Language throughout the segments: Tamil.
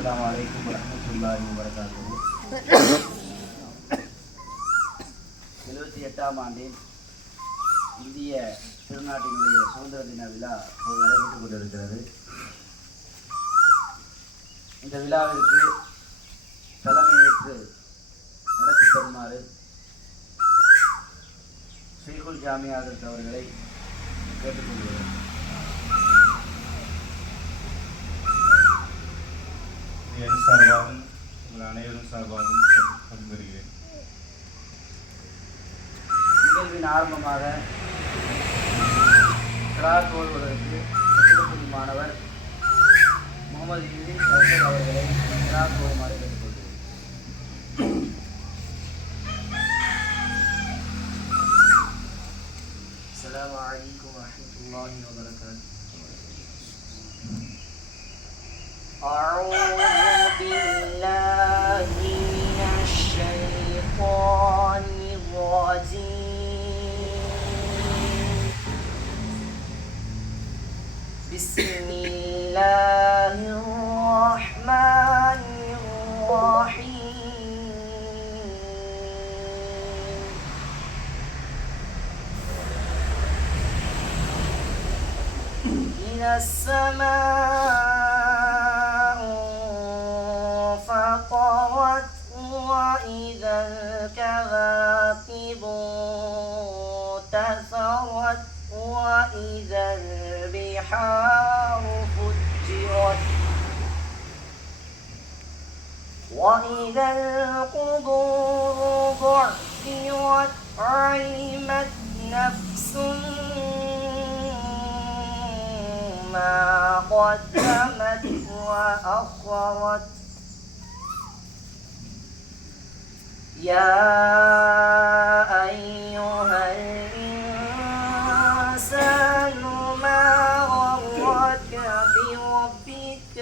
அஸ்ஸலாமு அலைக்கும் வரஹ்மத்துல்லாஹி வபரகாத்துஹு. 78ஆம் ஆண்டின் இந்திய திருநாட்டினுடைய சுதந்திர தின விழா நடைபெற்றுக் கொண்டிருக்கிறது. இந்த விழாவிற்கு தலைமையேற்று நடத்தி தருமாறு ஷேகுல் ஜாமியா ஹதரத் அவர்களை கேட்டுக்கொள்கிறேன். என் சார்பாகவும் உங்கள் அனைவரும் சார்பாகவும் பரிந்துரைகிறேன். நிகழ்வின் ஆரம்பமாக கிராத் ஓடுவதற்கு மாணவர் முகமது இதிரிஸ் அஸ்கர் அவர்களை கிராத் ஓடுமாறு கேட்டுக்கொள்கிறேன். السلام عليكم ورحمة الله وبركاته. أعوذ بالله من الشيطان الرجيم. بسم الله الرحمن الرحيم. إذا السماء انفطرت وإذا الكواكب انتثرت وإذا البحار فجرت وإذا القبور بعثرت علمت نفس ما قدمت وأخرت. يا أيها الإنسان ما غرك بربك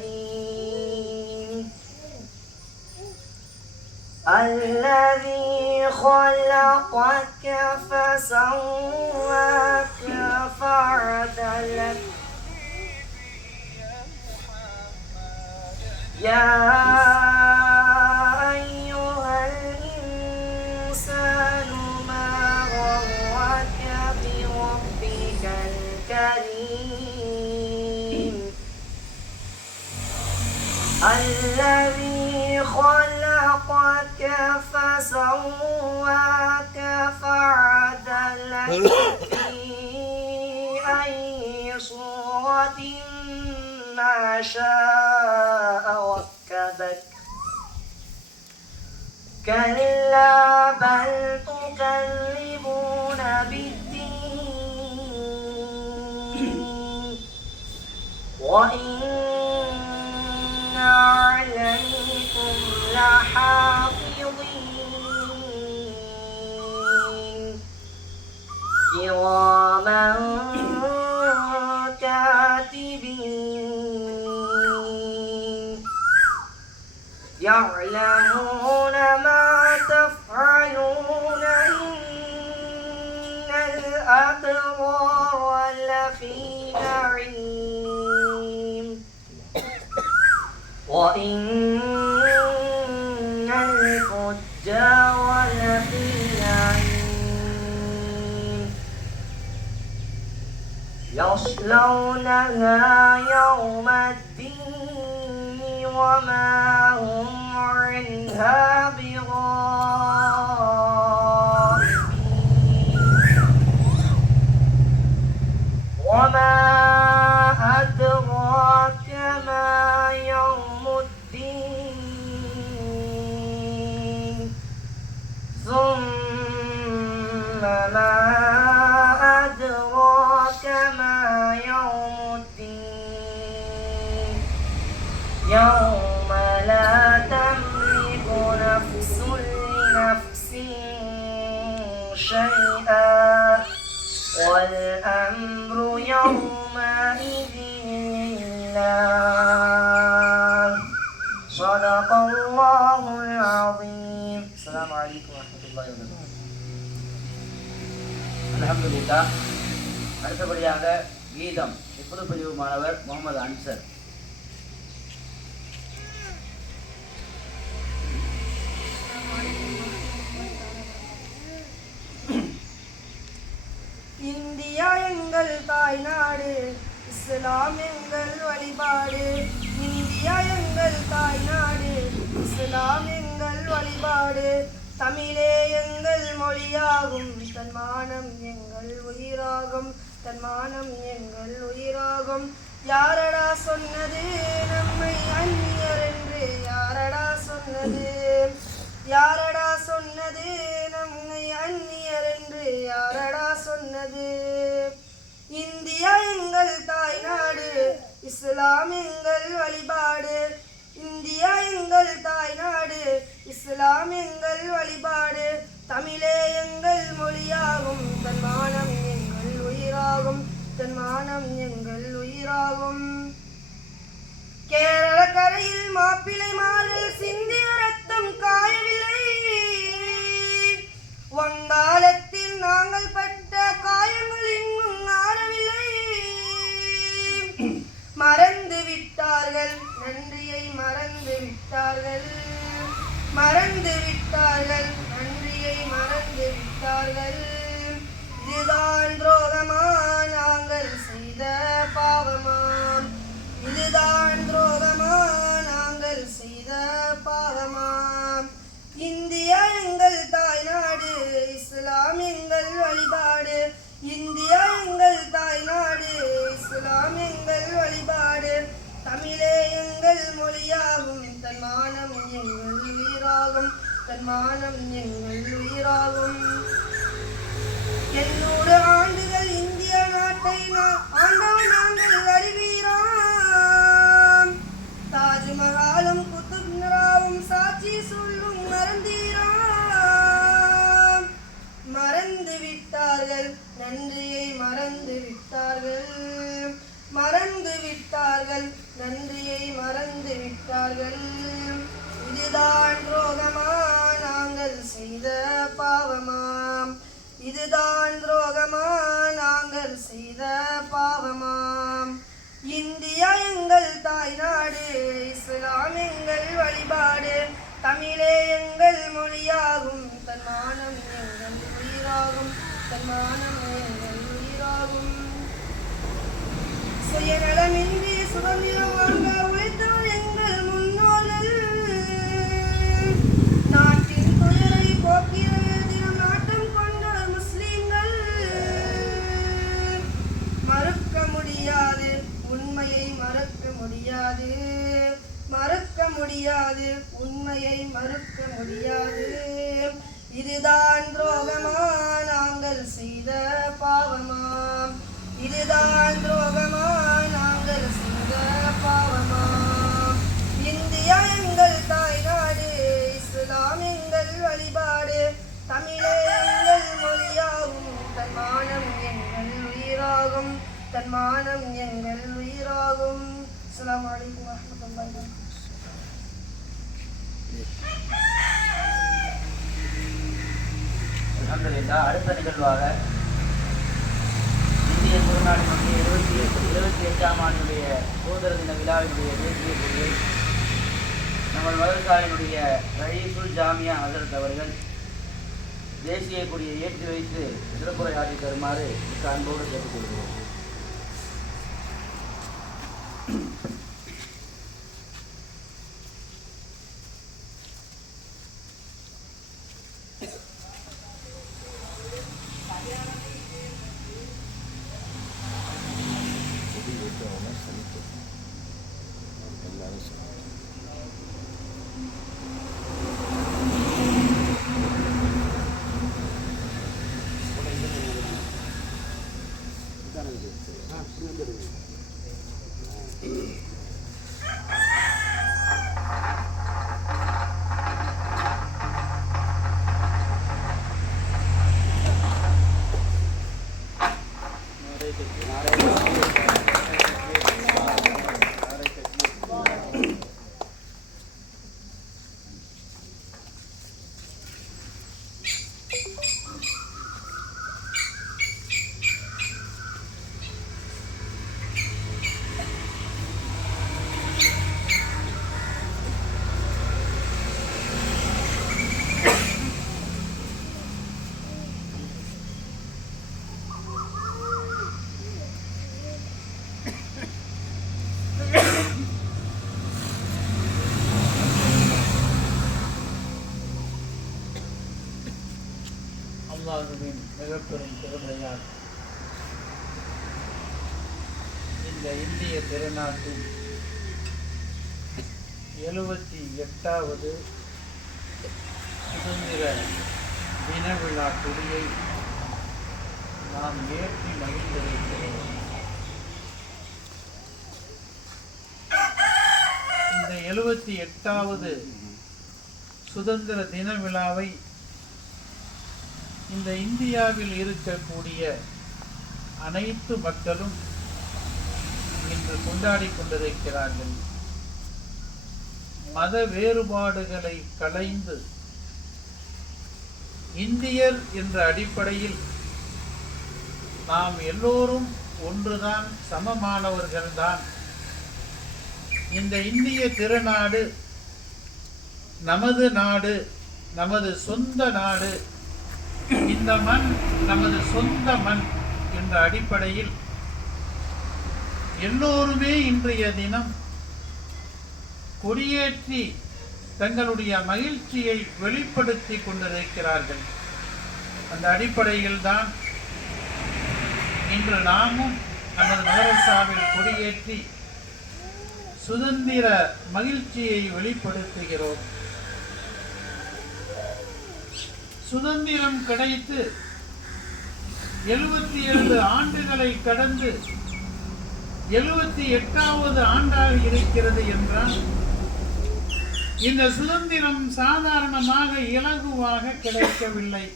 الكريم الذي خلقك فسواك فعدلك. يا أيها الإنسان ما غرك بربك الكريم الذي خلقك فسواك فعدلك في أي صورة ما شاء ركبك. كلا بل تكذبون بالدين وإن عليكم لحافظين كراما كاتبين يعلمون ما تفعلون. إن الأبرار لفي نعيم وإن الفجار لفي جحيم يصلونها يوم الدين وما هم عنها بغائبين. وما أدراك ما يوم الدين ثم ما أدراك ما يوم الدين يوم لا تملك نفس لنفس شيئا والأمر يومئذ لله. صدق الله العظيم. السلام عليكم ورحمة الله وبركاته. அல்ஹம்துலில்லாஹ். அடுத்தபடியாக கீதம் இப்போது பிரிவு மாணவர் முகமது அன்சர். தாய்நாடு இஸ்லாம் எங்கள் வழிபாடு. இந்தியா எங்கள் தாய்நாடு இஸ்லாம் எங்கள் வழிபாடு. தமிழே எங்கள் மொழியாகும் தன்மானம் எங்கள் உயிராகும் தன்மானம் எங்கள் உயிராகும். யாரடா சொன்னது நம்மை அந்நியர் என்று யாரடா சொன்னது யாரடா சொன்னது நம்மை அந்நியர் என்று யாரடா சொன்னது. இந்தியா எங்கள் தாய்நாடு இஸ்லாம் எங்கள் வழிபாடு. இந்தியா எங்கள் தாய்நாடு இஸ்லாம் எங்கள் வழிபாடு. தமிழே எங்கள் மொழியாகும் தன்மானம் எங்கள் உயிராகும் தன்மானம் எங்கள் உயிராகும். கேரள கரையில் மாப்பிள்ளைமார்கள் சிந்திய ரத்தம் காயவில்லை. வங்காளத்தில் நாங்கள் பட்ட காயங்கள் இன்னும் ஆறவில்லை. மறந்து விட்டார்கள் நன்றியை மறந்து விட்டார்கள் மறந்து விட்டார்கள் நன்றியை மறந்து விட்டார்கள். இதுதான் துரோகமா நாங்கள் செய்த பாவமாம். இதுதான் துரோகமா நாங்கள் செய்த பாவமாம். இந்தியா எங்கள் தாய்நாடு இஸ்லாம் எங்கள் வழிபாடு. இந்தியா எங்கள் தாய்நாடு இஸ்லாம் எங்கள் வழிபாடு. தமிழே எங்கள் மொழியாகும் தன்மானம் எங்கள் உயிராகும் தன்மானம் எங்கள் உயிராகும். 800 ஆண்டுகள் இந்திய நாட்டை ஆண்டவன் நாங்கள் அறிவீராம். தாஜ்மஹாலும் குத்துப் மினாரும் சாட்சி சொல்லும் மறந்தீராம். மறந்து விட்டார்கள் நன்றியை மறந்து விட்டார்கள் மறந்து விட்டார்கள் நன்றியை மறந்து விட்டார்கள். இதுதான் துரோகமா நாங்கள் செய்த பாவமாம். இதுதான் துரோகமா நாங்கள் செய்த பாவமாம். இந்தியா எங்கள் தாய்நாடு இஸ்லாம் எங்கள் வழிபாடு. தமிழே எங்கள் மொழியாகும் தன்மானம் எங்கள் உயிராகும் தன்மானம் எங்கள் உயிராகும். சுயநலமின்றி சுதந்திரம் வாங்க உழைத்தவர் எங்கள் முன்னோர்கள். நாட்டின் துயரை போக்கிய தினம் நாட்டம் கொண்ட முஸ்லிம்கள். மறுக்க முடியாது உண்மையை மறக்க முடியாது மறக்க முடியாது உண்மையை மறுக்க முடியாது. இதுதான் துரோகமா நாங்கள் செய்த பாவமாம். இதுதான் துரோகமா நாங்கள் செய்த பாவமாம். இந்தியா எங்கள் தாய்நாடு இஸ்லாம் எங்கள் வழிபாடு. தமிழே எங்கள் மொழியாகும் தன்மானம் எங்கள் உயிராகும் தன்மானம் எங்கள் உயிராகும். அஸ்ஸலாமு அலைக்கும் வரஹ்மத்துல்லாஹி வபரகாத்துஹு. அல்ஹம்துலில்லாஹ். அடுத்த நிகழ்வாக இந்திய திருநாட்டினுடைய 28ஆம் ஆண்டுடைய சுதந்திர தின விழாவினுடைய தேசிய கொடியை நம்ம மதரசாவினுடைய ரயீசுல் ஜாமியா ஹசரத் அவர்கள் தேசிய கொடியை ஏற்றி வைத்து சிறப்புரை ஆற்றி தருமாறு மிக்க அன்போடு கேட்டுக்கொள்கிறோம். மிகப்பெரும் பெருமையால் இந்த இந்திய திருநாட்டின் 78வது சுதந்திர தின விழா கொடியை நாம் ஏற்றி மகிழ்ந்திருக்கிறோம். இந்த 78வது சுதந்திர தின விழாவை இந்த இந்தியாவில் இருக்கக்கூடிய அனைத்து மக்களும் இன்று கொண்டாடி கொண்டிருக்கிறார்கள். மத வேறுபாடுகளை களைந்து இந்தியர் என்ற அடிப்படையில் நாம் எல்லோரும் ஒன்றுதான், சமமானவர்கள்தான். இந்த இந்திய திருநாடு நமது நாடு, நமது சொந்த நாடு, இந்த மண் நமது சொந்த மண் என்ற அடிப்படையில் எல்லோருமே இன்றைய தினம் கொடியேற்றி தங்களுடைய மகிழ்ச்சியை வெளிப்படுத்தி கொண்டிருக்கிறார்கள். அந்த அடிப்படையில் தான் இன்று நாமும் நமது மதரசாவில் கொடியேற்றி சுதந்திர மகிழ்ச்சியை வெளிப்படுத்துகிறோம். சுதந்திரம் கிடைத்து 77 ஆண்டுகளை கடந்து 78வது ஆண்டாக இருக்கிறது என்றால் இந்த சுதந்திரம் சாதாரணமாக இலகுவாக கிடைக்கவில்லை.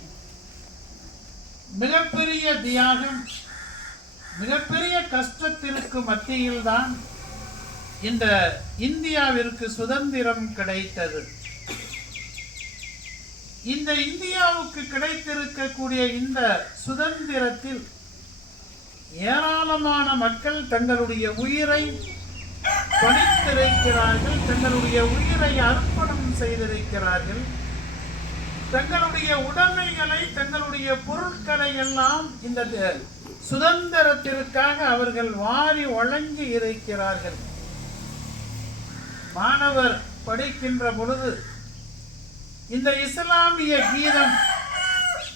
மிகப்பெரிய தியாகம், மிகப்பெரிய கஷ்டத்திற்கு மத்தியில்தான் இந்த இந்தியாவிற்கு சுதந்திரம் கிடைத்தது. இந்த இந்தியாவுக்கு கிடைத்திருக்கக்கூடிய இந்த சுதந்திரத்தில் ஏராளமான மக்கள் தங்களுடைய உயிரை பணித்திருக்கிறார்கள், தங்களுடைய உயிரை அர்ப்பணம் செய்திருக்கிறார்கள். தங்களுடைய உடைமைகளை, தங்களுடைய பொருட்களை எல்லாம் இந்த சுதந்திரத்திற்காக அவர்கள் வாரி வழங்கி இருக்கிறார்கள். மாணவர் படிக்கின்ற பொழுது இந்த இஸ்லாமிய கீதம்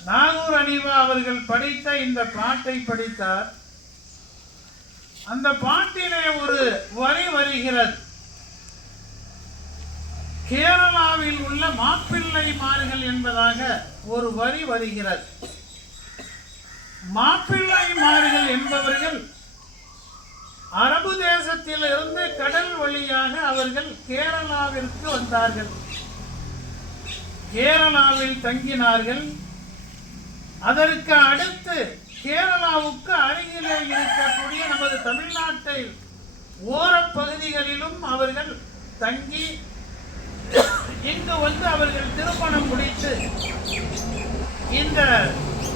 நாகூர் அனிவா அவர்கள் படித்த இந்த பாட்டை படித்தார். அந்த பாட்டிலே ஒரு வரி வருகிறது. கேரளாவில் உள்ள மாப்பிள்ளைமார்கள் என்பதாக ஒரு வரி வருகிறது. மாப்பிள்ளைமார்கள் என்பவர்கள் அரபு தேசத்தில் இருந்து கடல் வழியாக அவர்கள் கேரளாவிற்கு வந்தார்கள். கேரளாவில் தங்கினார்கள். அதற்கு அடுத்து கேரளாவுக்கு அருகிலே இருக்கக்கூடிய நமது தமிழ்நாட்டை ஓரப்பகுதிகளிலும் அவர்கள் தங்கி இங்கு வந்து அவர்கள் திருமணம் முடித்து இந்த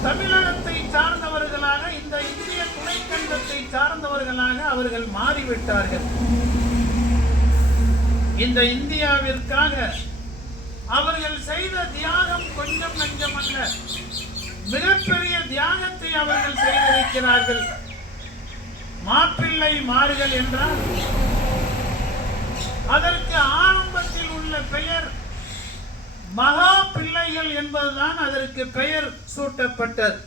தமிழகத்தை சார்ந்தவர்களாக, இந்த இந்திய துணைக்கண்டத்தை சார்ந்தவர்களாக அவர்கள் மாறிவிட்டார்கள். இந்த இந்தியாவிற்காக அவர்கள் செய்த தியாகம் கொஞ்சம் நஞ்சமல்ல, மிகப்பெரிய தியாகத்தை அவர்கள் செய்திருக்கிறார்கள். மாப்பிள்ளை மார்கள் என்றால் அதற்கு ஆரம்பத்தில் உள்ள பெயர் மகா பிள்ளைகள் என்பதுதான் அதற்கு பெயர் சூட்டப்பட்டது.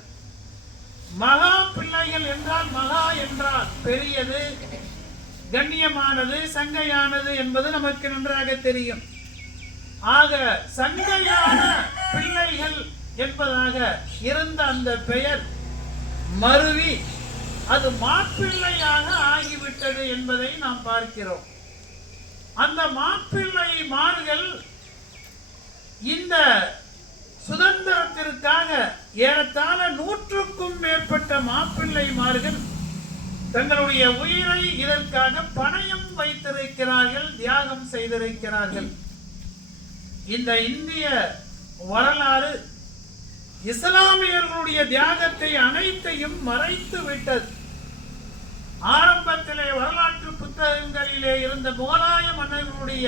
மகா பிள்ளைகள் என்றால், மகா என்றால் பெரியது, கண்ணியமானது, சங்கையானது என்பது நமக்கு நன்றாக தெரியும். ஆக சங்கையான பிள்ளைகள் என்பதாக இருந்த அந்த பெயர் மருவி அது மாப்பிள்ளையாக ஆகிவிட்டது என்பதை நாம் பார்க்கிறோம். அந்த மாப்பிள்ளை மார்கள் இந்த சுதந்திரத்திற்காக ஏறத்தாழ 100க்கும் மேற்பட்ட மாப்பிள்ளை மார்கள் தங்களுடைய உயிரை இதற்காக பணயம் வைத்திருக்கிறார்கள், தியாகம் செய்திருக்கிறார்கள். இந்த இந்திய வரலாறு இஸ்லாமியர்களுடைய தியாகத்தை அனைத்தையும் மறைத்து விட்டது. ஆரம்பத்திலே வரலாற்று புத்தகங்களிலே இருந்த முகலாய மன்னர்களுடைய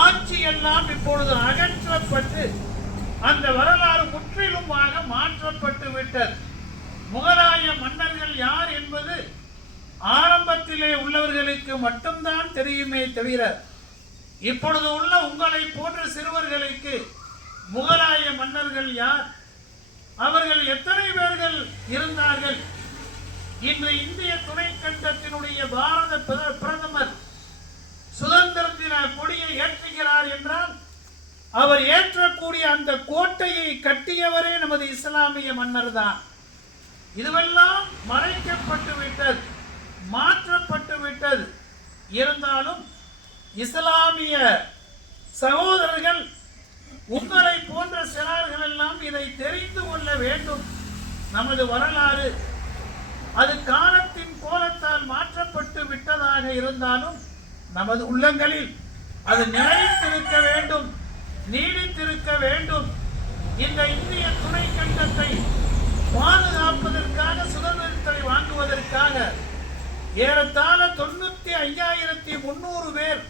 ஆட்சி எல்லாம் இப்பொழுது அகற்றப்பட்டு அந்த வரலாறு முற்றிலுமாக மாற்றப்பட்டு விட்டது. முகலாய மன்னர்கள் யார் என்பது ஆரம்பத்திலே உள்ளவர்களுக்கு மட்டும்தான் தெரியுமே தவிர இப்பொழுது உள்ள உங்களை போன்ற சிறுவர்களுக்கு முகலாய மன்னர்கள் யார், அவர்கள் எத்தனை பேர்கள் இருந்தார்கள்? இன்று இந்திய துணைக்கண்டத்தினுடைய பாரத பிரதமர் சுதந்திர தின கொடியை ஏற்றுகிறார் என்றால் அவர் ஏற்றக்கூடிய அந்த கோட்டையை கட்டியவரே நமது இஸ்லாமிய மன்னர் தான். இதுவெல்லாம் மறைக்கப்பட்டு விட்டது, மாற்றப்பட்டு விட்டது. இருந்தாலும் இஸ்லாமிய சகோதரர்கள் உங்களை போன்ற சிறார்கள் எல்லாம் இதை தெரிந்து கொள்ள வேண்டும். நமது வரலாறு அது காலத்தின் கோலத்தால் மாற்றப்பட்டு விட்டதாக இருந்தாலும் நமது உள்ளங்களில் அது நிலைத்திருக்க வேண்டும், நீடித்திருக்க வேண்டும். இந்த இந்திய துணைக்கண்டத்தை பாதுகாப்பதற்காக, சுதந்திரத்தை வாங்குவதற்காக ஏறத்தாழ 95,300 பேர்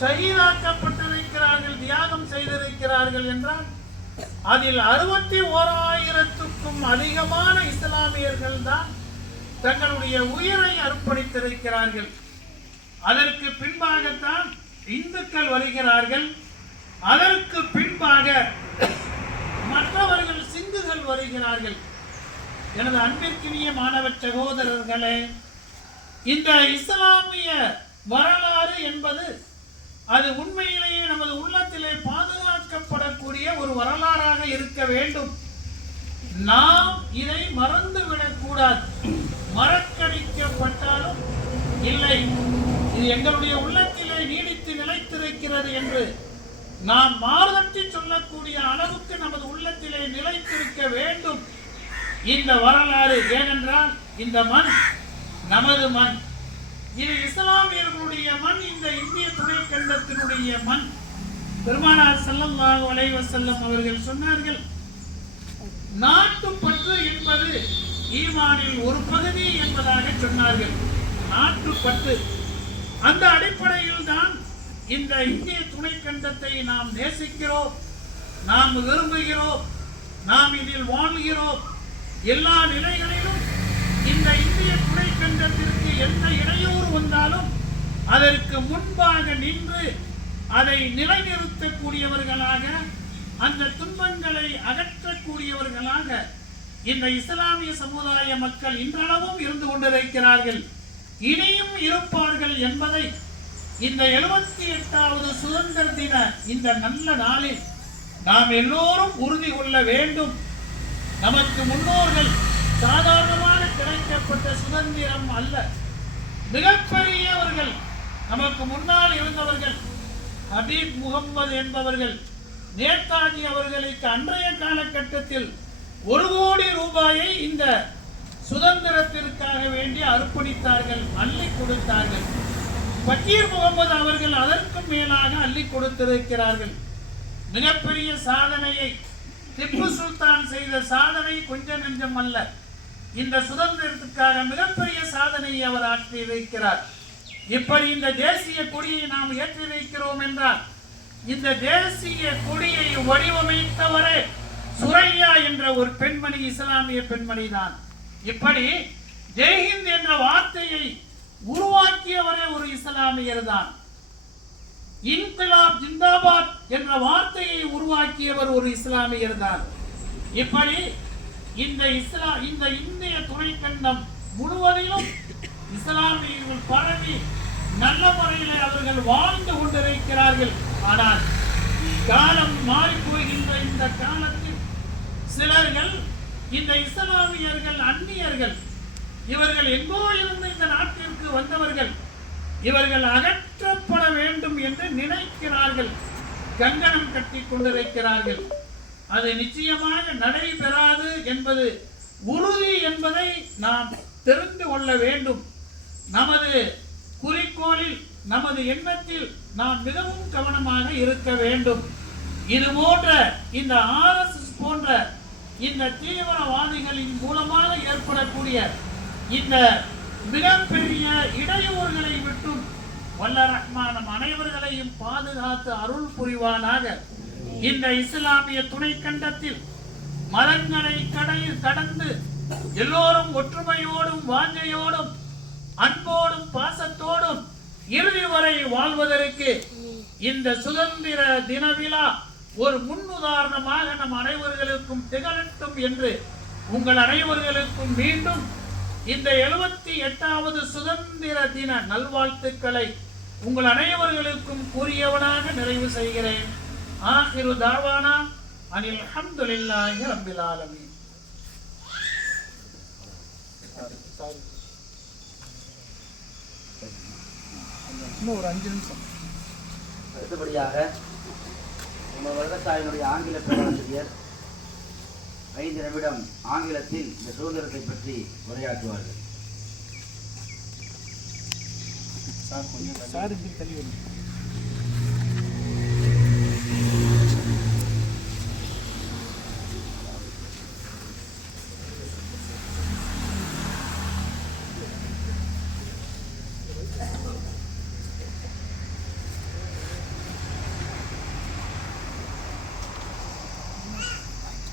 ஷஹீதாக்கப்பட்டிருக்கிறார்கள், தியாகம் செய்திருக்கிறார்கள் என்றால் அதில் 61,000க்கும் அதிகமான இஸ்லாமியர்கள் தான் தங்களுடைய உயிரை அர்ப்பணித்திருக்கிறார்கள். அதற்கு பின்பாகத்தான் இந்துக்கள் வருகிறார்கள். அதற்கு பின்பாக மற்றவர்கள் சிந்துகள் வருகிறார்கள். எனது அன்பிற்கினிய மாணவ சகோதரர்களே, இந்த இஸ்லாமிய வரலாறு என்பது அது உண்மையிலேயே நமது உள்ளத்திலே பாதுகாக்கப்படக்கூடிய ஒரு வரலாறாக இருக்க வேண்டும். நாம் இதை மறந்துவிடக் கூடாது. மறக்கடிக்கப்பட்டாலும் இல்லை, இது எங்களுடைய உள்ளத்திலே நீடித்து நிலைத்திருக்கிறது என்று நாம் மாறுதட்டி சொல்லக்கூடிய அளவுக்கு நமது உள்ளத்திலே நிலைத்திருக்க வேண்டும் இந்த வரலாறு. ஏனென்றால் இந்த மண் நமது மண், இது இஸ்லாமியர்களுடைய மண், இந்த இந்திய துணைக்கண்டத்தினுடைய மண். பெருமானார் ஸல்லல்லாஹு அலைஹி வஸல்லம் அவர்கள் சொன்னார்கள், நாட்டுப்பற்று என்பது ஈமானில் ஒரு பகுதி என்பதாக சொன்னார்கள். நாட்டுப்பற்று, அந்த அடிப்படையில் தான் இந்த இந்திய துணைக்கண்டத்தை நாம் நேசிக்கிறோம், நாம் விரும்புகிறோம், நாம் இதில் வாழ்கிறோம். எல்லா நிலைகளிலும் இந்த இந்திய துணைக்கண்டத்திற்கு எந்த இடையூறு வந்தாலும் அதற்கு முன்பாக நின்று அதை நிலைநிறுத்தக்கூடியவர்களாக, அந்த துன்பங்களை அகற்றக்கூடியவர்களாக இந்த இஸ்லாமிய சமுதாய மக்கள் இன்றளவும் இருந்து கொண்டிருக்கிறார்கள், இனியும் இருப்பார்கள் என்பதை இந்த 78வது சுதந்திர தின இந்த நல்ல நாளில் நாம் எல்லோரும் உறுதி கொள்ள வேண்டும். நமக்கு முன்னோர்கள் சாதாரணமாக கிடைக்கப்பட்ட சுதந்திரம் அல்ல, மிகப்பெரியவர்கள் நமக்கு முன்னால் இருந்தவர்கள். ஹபீப் முகம்மது என்பவர்கள் நேதாஜி அவர்களுக்கு அன்றைய காலகட்டத்தில் 1 கோடி ரூபாயை இந்த சுதந்திரத்திற்காக வேண்டி அர்ப்பணித்தார்கள், அள்ளி கொடுத்தார்கள். பக்கீர் முகமது அவர்கள் அதற்கும் மேலாக அள்ளி கொடுத்திருக்கிறார்கள். மிகப்பெரிய சாதனையை திப்பு சுல்தான் செய்த சாதனை கொஞ்ச நெஞ்சம் அல்ல. இந்த சுதந்திரத்துக்காக மிகப்பெரிய சாதனையை அவர் ஆற்றி வைக்கிறார். இப்படி இந்த தேசிய கொடியை நாம் ஏற்றி வைக்கிறோம் என்றால் இந்த தேசிய கொடியை வடிவமைத்தவரே சுரையா என்ற ஒரு பெண்மணி, இஸ்லாமிய பெண்மணி தான். இப்படி ஜெய்ஹிந்த் என்ற வார்த்தையை உருவாக்கியவரே ஒரு இஸ்லாமியர் தான். இன்கிலாப் ஜிந்தாபாத் என்ற வார்த்தையை உருவாக்கியவர் ஒரு இஸ்லாமியர் தான். இப்படி இந்த இந்திய துணைக்கண்டம் முழுவதிலும் இஸ்லாமியர்கள் பரவி நல்ல முறையில் அவர்கள் வாழ்ந்து கொண்டிருக்கிறார்கள். ஆனால் காலம் மாறி போகின்ற இந்த காலத்தில் சிலர்கள் இந்த இஸ்லாமியர்கள் அந்நியர்கள், இவர்கள் எங்கோ இருந்து இந்த நாட்டிற்கு வந்தவர்கள், இவர்கள் அகற்றப்பட வேண்டும் என்று நினைக்கிறார்கள், கங்கணம் கட்டி கொண்டிருக்கிறார்கள். அது நிச்சயமாக நடைபெறாது என்பது உறுதி என்பதை நாம் தெரிந்து கொள்ள வேண்டும். நமது குறிக்கோளில், நமது எண்ணத்தில் நாம் மிகவும் கவனமாக இருக்க வேண்டும். இது போன்ற இந்த RSS போன்ற இந்த தீவிரவாதிகளின் மூலமாக ஏற்படக்கூடிய இந்த மிகப்பெரிய இடையூறுகளை விட்டும் வல்ல ரஹ்மான் அனைவர்களையும் பாதுகாத்து அருள் புரிவானாக. இந்த இஸ்லாமிய துணைக்கண்டத்தில் மதங்களை கடந்து எல்லோரும் ஒற்றுமையோடும் வாஞ்சையோடும் அன்போடும் பாசத்தோடும் இறுதி வரை வாழ்வதற்கு இந்த சுதந்திர தின விழா ஒரு முன்னுதாரணமாக நம் அனைவர்களுக்கும் திகழட்டும் என்று உங்கள் அனைவர்களுக்கும் மீண்டும் இந்த 78வது சுதந்திர தின நல்வாழ்த்துக்களை உங்கள் அனைவர்களுக்கும் கூறியவனாக நிறைவு செய்கிறேன். ஆகிரு தாவானா அனில் அல்ஹம்துலில்லாஹி ரப்பில் ஆலமீன். இன்னும் ஒரு 5 நிமிஷம். அடுத்தபடியாக உங்கள் வருடசாயினுடைய ஆங்கில பேராசிரியர் 5 நிமிடம் ஆங்கிலத்தில் இந்த சுதந்திரத்தை பற்றி உரையாற்றுவார்கள். சார் இப்படி தள்ளி வருங்க.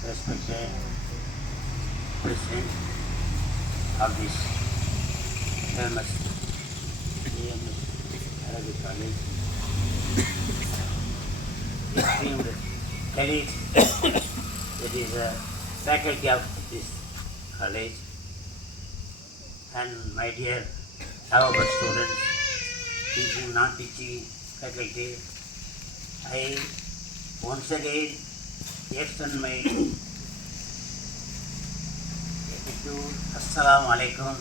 Respected President of this famous EMS Arabic College, esteemed colleagues, that is a faculty of this college, and my dear our students, teaching, non-teaching faculty, I once again extend my gratitude. Assalamu alaikum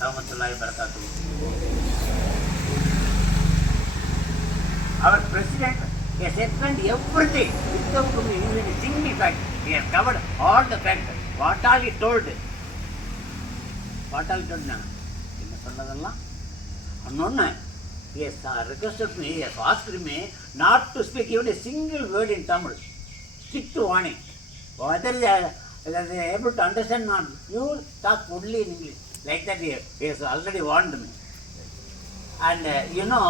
warahmatullahi wabarakatuh. Our president has explained everything without using a single fact. He has covered all the facts. What all he told? What all he told now? என்ன சொன்னதெல்லாம் ஒன்னொன்னு. He has requested me, he has asked me not to speak even a single word in Tamil. Stick to warning. Whether they are able to understand or not, you talk only in English. Like that he has already warned me. And you know,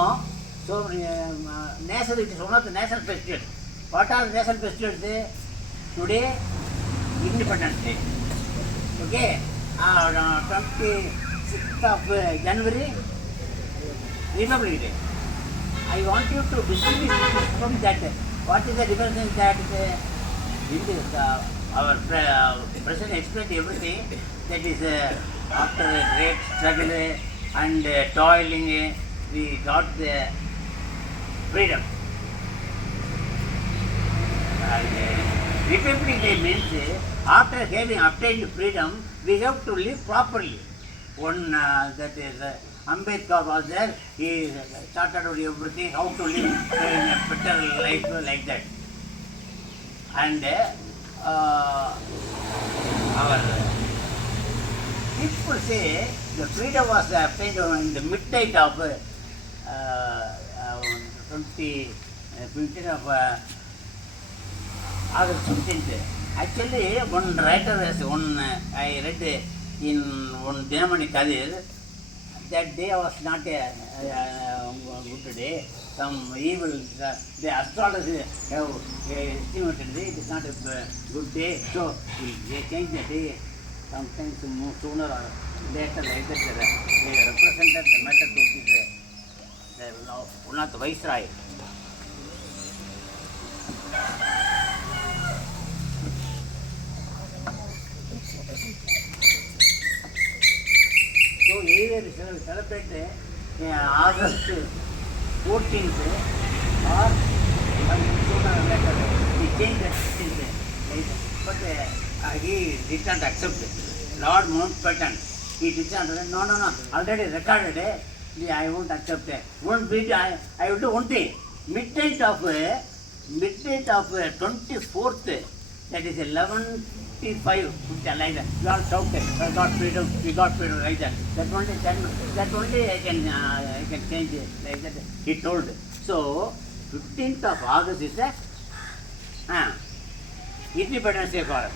so national, it is one of the national festivals. What are the national festivals? Today, Independence Day. Okay? 26th of January, Republic Day. I want you to distinguish from that. What is the difference in that? Our President explained everything. That is after a great struggle and toiling, we got the freedom. And Republic Day means after having obtained freedom, we have to live properly. One that is Ambedkar was there. He started out everything, how to live in a better life like that. And our people say the freedom was obtained in the midnight of 15th of August 15th. Actually, one writer has I read in one Dinamani Kadir, that day was not a good day. Some evil, the astrologers have estimated it is not a good day, so they change the day sometimes sooner or later, like that. They represented the matter to one of the Viceroy. So either celebrate August 14th or sooner or later. He changed the 15th. But he did not accept it. Lord Mountbatten, he did not. No. Already recorded. I won't accept it. One bit, I will do one thing. Midnight of 24th. That is 11:55. Like that. You all shouted. We got freedom. Like that. That only I can change it. Like that. He told. So 15th of August is a Independence Day for us.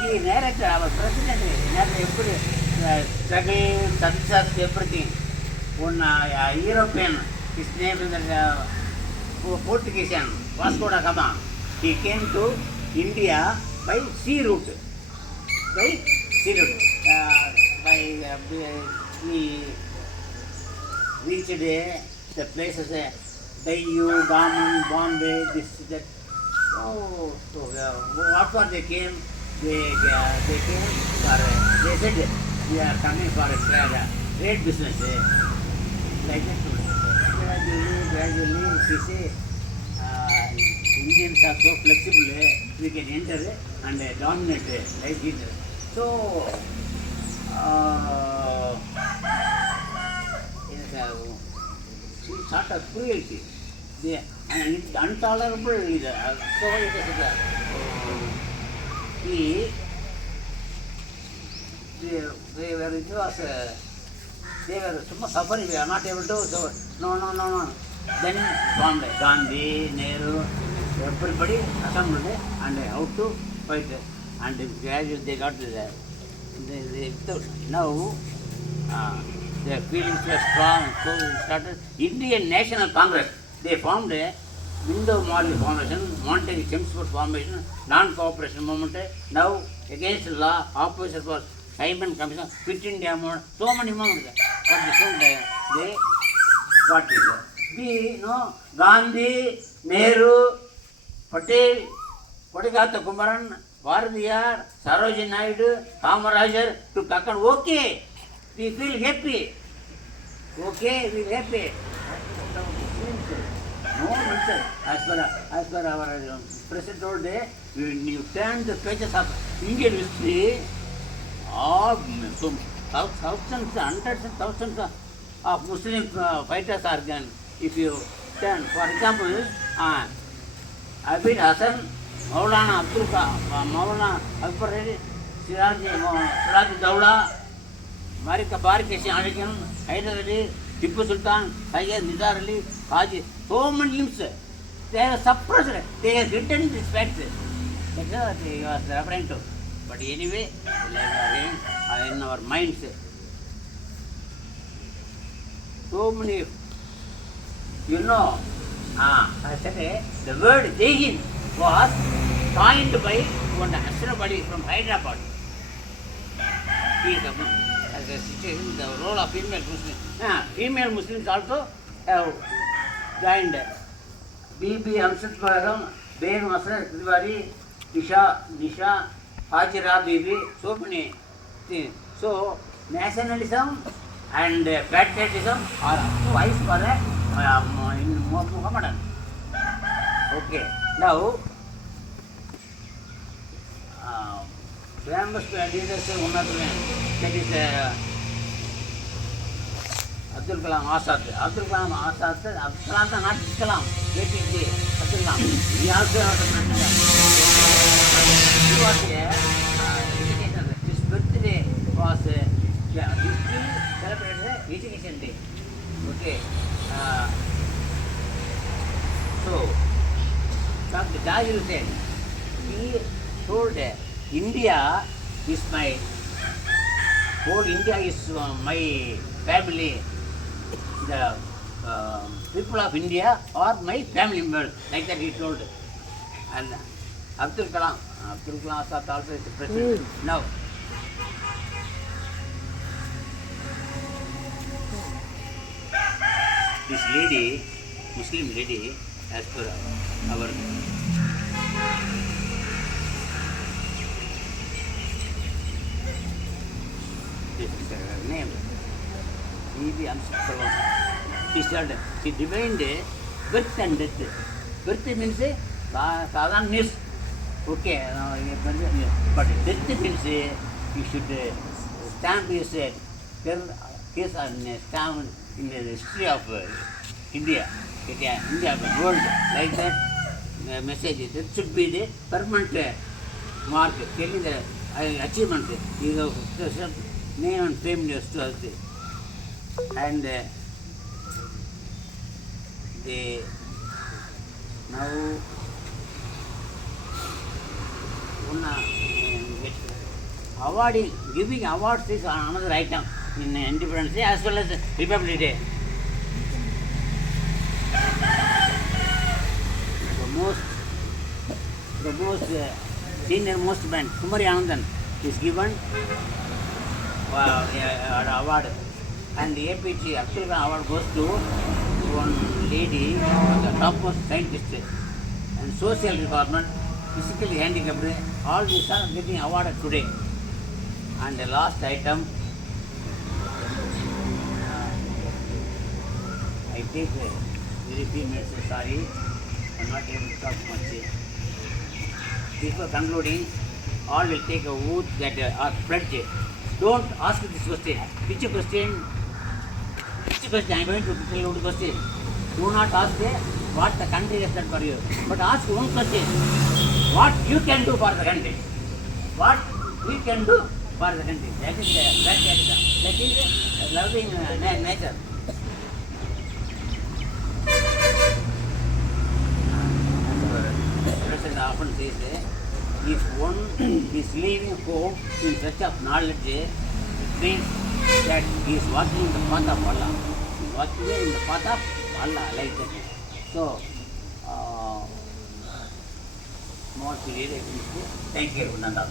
He narrated our president. Narrated struggle, success, everything. One European, his name is Portuguese, Vasco da Gama. He came to India by sea route. We reached the places Dayu, Daman, Bombay, this, that. So what for they came? They came for, they said, we are coming for a trade business. Like that. Gradually, we say, Indians are so flexible, we can enter and dominate like this. So, it's sort of cruelty. And it's intolerable. So it is they were suffering, we are not able to, so no. Then Bombay, Gandhi, Nehru, everybody assembled and how to fight. And gradually they got now their feelings were strong, so they started Indian National Congress. They formed a Indo-Mali formation, Montague Chelmsford formation, non-cooperation movement. Now against law, opposition for Simon Commission, Quit India movement, so many movements. But they got it. We know Gandhi, Nehru, Patel, Kodikatha Kumaran, Bharatiyar, Sarojini Naidu, Kamarajar to Kakkan. Okay, we feel happy. Okay, we feel happy. No matter. As per our president told day, when you turn the pages of Indian history, all thousands, hundreds and thousands of Muslim fighters are gone. If you turn, for example, Abid Hassan, Maulana Abdul Maulana Akbar, Siraj Dawla, Marika Barkeshi Alikan, Hyder Ali, Tipu Sultan, Sayyid Nizar Ali, Haji, so many limbs. They are suppressed, they are written these facts. That's what he was referring to. But anyway, in our minds, so many, you know, I said the word Jai Hind was coined by one Ashrafali from Hyderabad. He is the role of female Muslims. Female Muslims also have joined. B.B. Amsat Baram, Ben Masar Tiwari, Nisha, Hajira Bibi, so many things. So, nationalism and patriotism are twice correct in Muhammadan. Okay, now, famous leaders, one of them, that is Abdul Kalam Azad. Abdul Kalam Azad, Abdul Kalam not Kalam, APJ, Abdul Kalam. He also has a president. He was education. His birthday was, he celebrated Education Day. Okay. So, Dr. Dajul said, he told India is my, whole India is my family. The people of India are my family members, like that he told. And Abdul Kalam Azad also is the president. Now, this lady, Muslim lady, as per our this is her name. She said, she divined birth and death. Birth means sadhan news. Okay, but death means you should stamp his stamp in the history of India, India of the world, like that message. That should be the permanent mark, telling the achievements. Name and fame news to us. And they now awarding, giving awards is another item in Independence Day as well as Republic Day. The most senior most band, Kumari Anandan, is given award. And the APG Abdul Kalam award goes to one lady, the topmost scientist, and social department, physically handicapped. All these are getting awarded today. And the last item, I take very few minutes, sorry, I'm not able to talk much. Before concluding, all will take a oath that are pledged. Don't ask this question. Which question? I am going to tell you the question. Do not ask what the country has done for you, but ask one question. What you can do for the country? What we can do for the country? That is loving nature. President often says, if one is leaving home in search of knowledge, it means that he is walking in the path of Allah. He is walking in the path of Allah, like that. So, more clear, thank you, Nanda.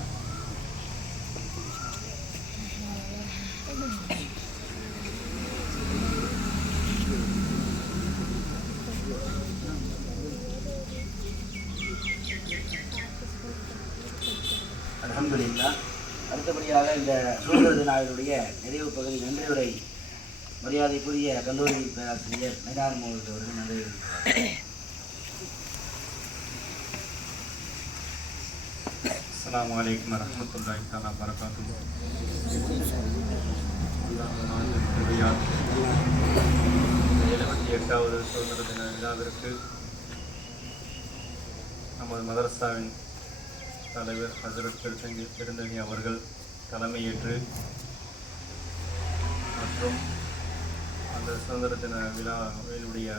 அல்ஹம்துலில்லாஹ். அடுத்தபடியாக இந்த சுதந்திர தின விழாவினுடைய நிறைவு பகுதி நன்றியுரை மரியாதைக்குரிய கல்லூரி பேராசிரியர் மைதானம் அவர்கள் நன்றி தெரிவிக்கிறார். அஸ்ஸலாமு அலைக்கும் வரஹ்மத்துல்லாஹி தஆலா பரகாத்துஹு. 78வது சுதந்திர தின விழாவிற்கு நமது மதரசாவின் தலைவர் ஹசரத் பெருந்தனி அவர்கள் தலைமையேற்று மற்றும் அந்த சுதந்திர தின விழாவினுடைய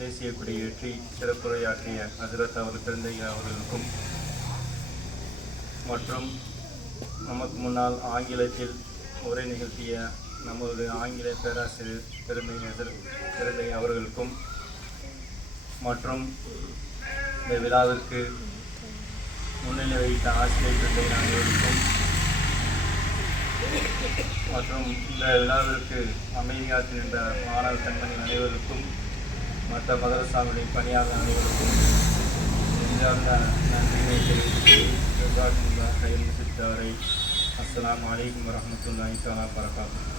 தேசிய கொடியேற்றி சிறப்புரையாற்றிய ஹசரத் அவர்கள் பெருந்தனி அவர்களுக்கும் மற்றும் நமக்கு முன்னால் ஆங்கிலத்தில் உரை நிகழ்த்திய நமது ஆங்கில பேராசிரியர் பெருந்தனி அவர்களுக்கும் மற்றும் இந்த விழாவிற்கு முன்னிலை வைத்த ஆசிரியர் பெருந்தகை அனைவருக்கும் மற்றும் இந்த விழாவிற்கு அமைதி காத்து நின்ற மாணவ கண்மணி அனைவருக்கும் மற்ற மதரசாவுடைய பணியாளர் அனைவருக்கும் நெஞ்சார்ந்த நன்றியை தெரிவித்து கையெழுத்திட்டவரை அஸ்ஸலாமு அலைக்கும் வரஹ்மத்துல்லாஹி தஆலா பரகாத்துஹு.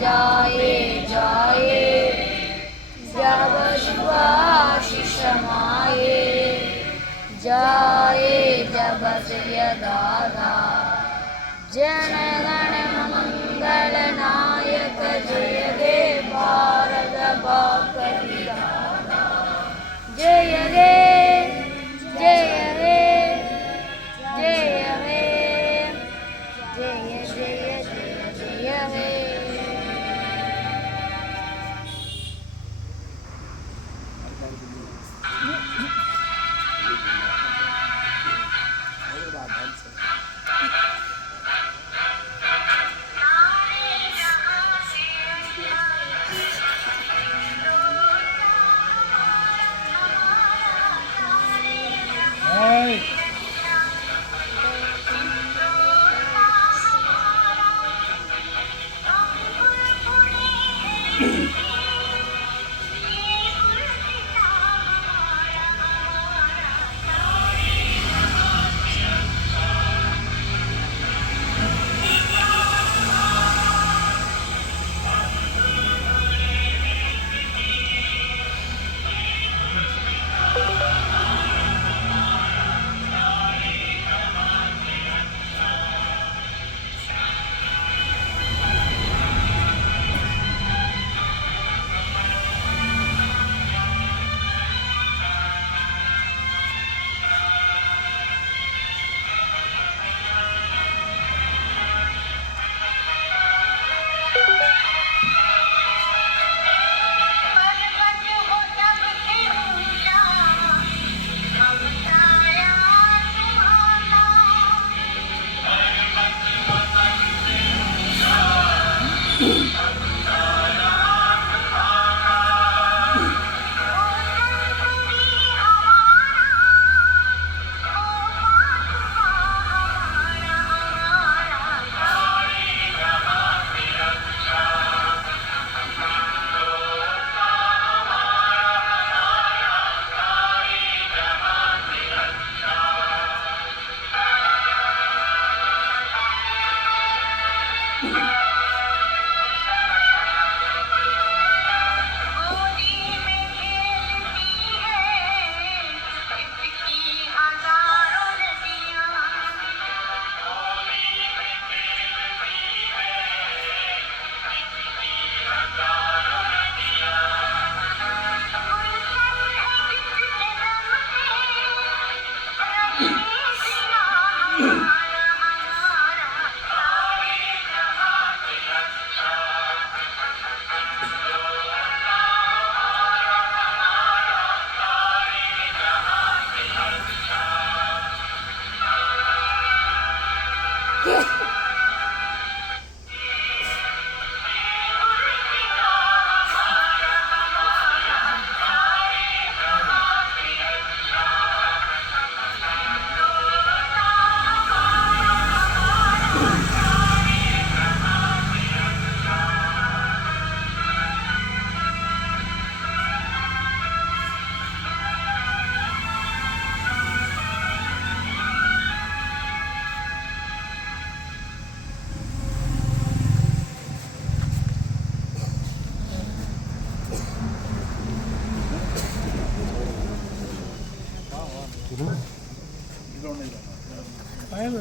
जाए जाए जब शिवाशिष माए जाए जब दादा जनगण मंगल नायक जय हे भारत भाग्य विधाता जय हे जय हे जय हे जय जय जय जय हे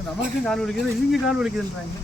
நமக்கும் கால் வலிக்குது, இவங்க கால் வலிக்குதுன்றாங்க.